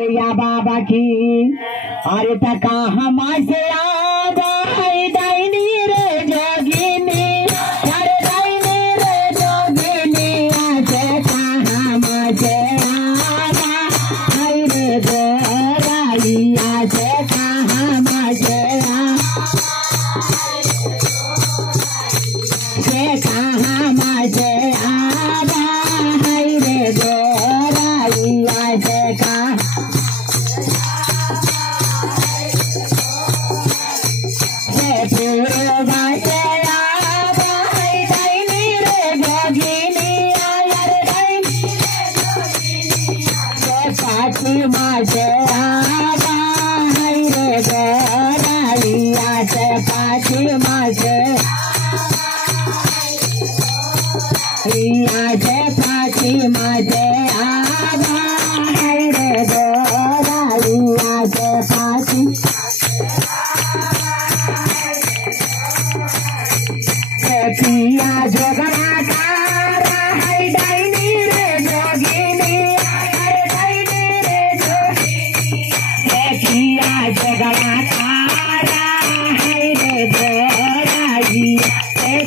या बाबा की अरे तका हमारे याद आई डाइनी रे जोगिनी अरे डाइनी रे जोगिनी आजे कहाँ मजे आवा आई रे गोराई आजे कहाँ मजे आजे कहाँ मजे आवा आई रे गोराई आजे कहाँ मासे आवा है रे गोराइया से पाछी मासे रिया से पाछी मासे आवा है रे गोराइया से पाछी पिया जोगना तारा है डाइनी रे जोगिनी पिया जगला तारा है रे गोराई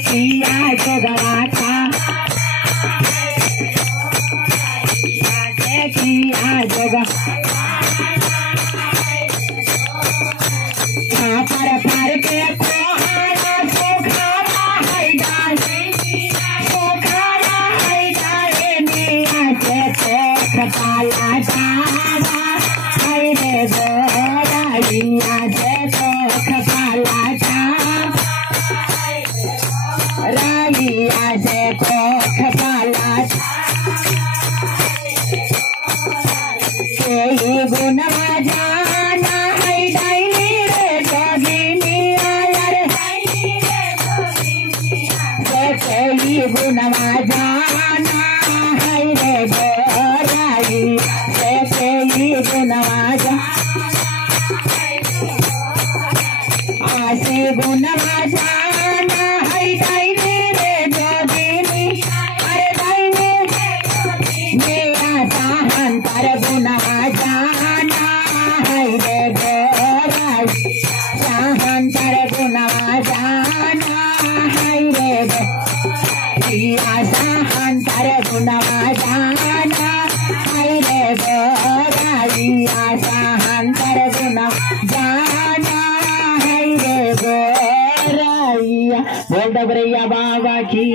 पिया जगला पिया जगह पर के कोहाना सोखारा है डाली सोखारा है डाली आजे चोख पाला तारा है रे गोराइया से चोख पाला राइया से चोख पाला गुनवा जाना है डाइनी रे जोगिनी गुनवा जाना है रे गोराई गुनवा जा आसे गुनवा जाना है डाइनी रे जोगिनी अरे डाइनी मेरा साहंतर गुनवा जाना है रे गोराई साहंतर गुनवा जाना है रे पिया साहंतर गुनवा जाना है रे गोराइया साहंतर गुनवा जाना है रे गोराइया बोल दबरैया बाबा की।